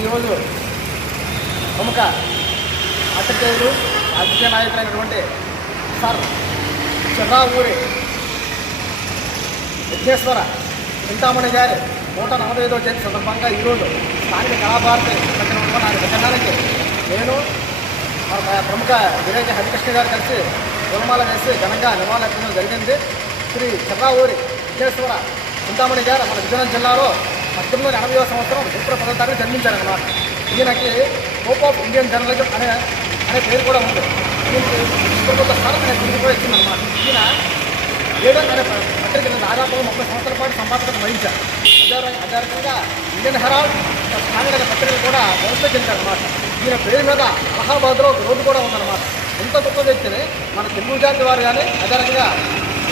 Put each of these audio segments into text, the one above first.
ఈరోజు ప్రముఖ అట్టకేయులు రాజకీయ నాయకులైనటువంటి సార్ చెర్రా ఊరి విఘ్నేశ్వర చింతామణి గారి నూట నలభై ఐదో జయంతి సందర్భంగా ఈరోజు స్థానిక కళాభారతి దగ్గర విగ్రహానికి నేను ప్రముఖ వివేక హరికృష్ణ గారు కలిసి పూలమాల వేసి ఘనంగా నివాళులర్పించడం జరిగింది. శ్రీ చంద్రావూరి విఘ్నేశ్వర చింతామణి గారు మన విజయనగరం జిల్లాలో పద్దెనిమిది ఎనభైవ సంవత్సరం ఏప్రిల్ పదో తారీఖు జన్మించారన్నమాట. ఈయనకి హోప్ ఆఫ్ ఇండియన్ జర్నలిజం అనే అనే పేరు కూడా ఉంది. దీనికి విశ్వప్రభుత్వ స్థానం అనే పేరు కూడా ఇచ్చిందనమాట ఈయన ఏడో అనే పత్రిక దాదాపు ముప్పై సంవత్సరాల పాటు సంపాదకత వహించారు. అదే ర- ఇండియన్ హెరాల్డ్ స్థానిక పత్రికలు కూడా వ్యవస్థ చెందారనమాట ఈయన పేరు మీద అలహాబాద్లో ఒక రోడ్డు కూడా ఉందన్నమాట. ఎంత గొప్ప వ్యక్తిని మన తెలుగు జాతి వారు కానీ అదేవిధంగా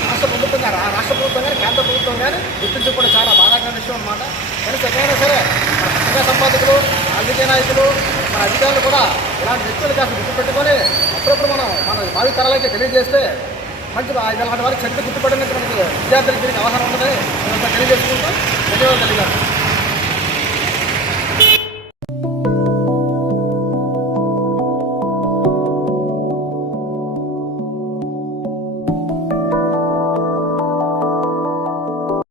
రాష్ట్ర ప్రభుత్వం కానీ రాష్ట్ర ప్రభుత్వం కానీ కేంద్ర ప్రభుత్వం కానీ గుర్తించుకోవడం చాలా బాధాకరమైన విషయం అనమాట కనుక ఎక్కడైనా సరే మన సంపాదకులు రాజకీయ నాయకులు మన అధికారులు కూడా ఇలాంటి వ్యక్తులు కాస్త గుర్తుపెట్టుకొని అప్పుడప్పుడు మనం మన భావి తరాలైతే తెలియజేస్తే మంచి ఇలాంటి వారికి చరిత్ర గుర్తుపడినట్టు మనకి విద్యార్థులకు దీనికి అవసరం ఉందని తెలియజేసుకుంటూ. ధన్యవాదాలు తెలియజేస్తాను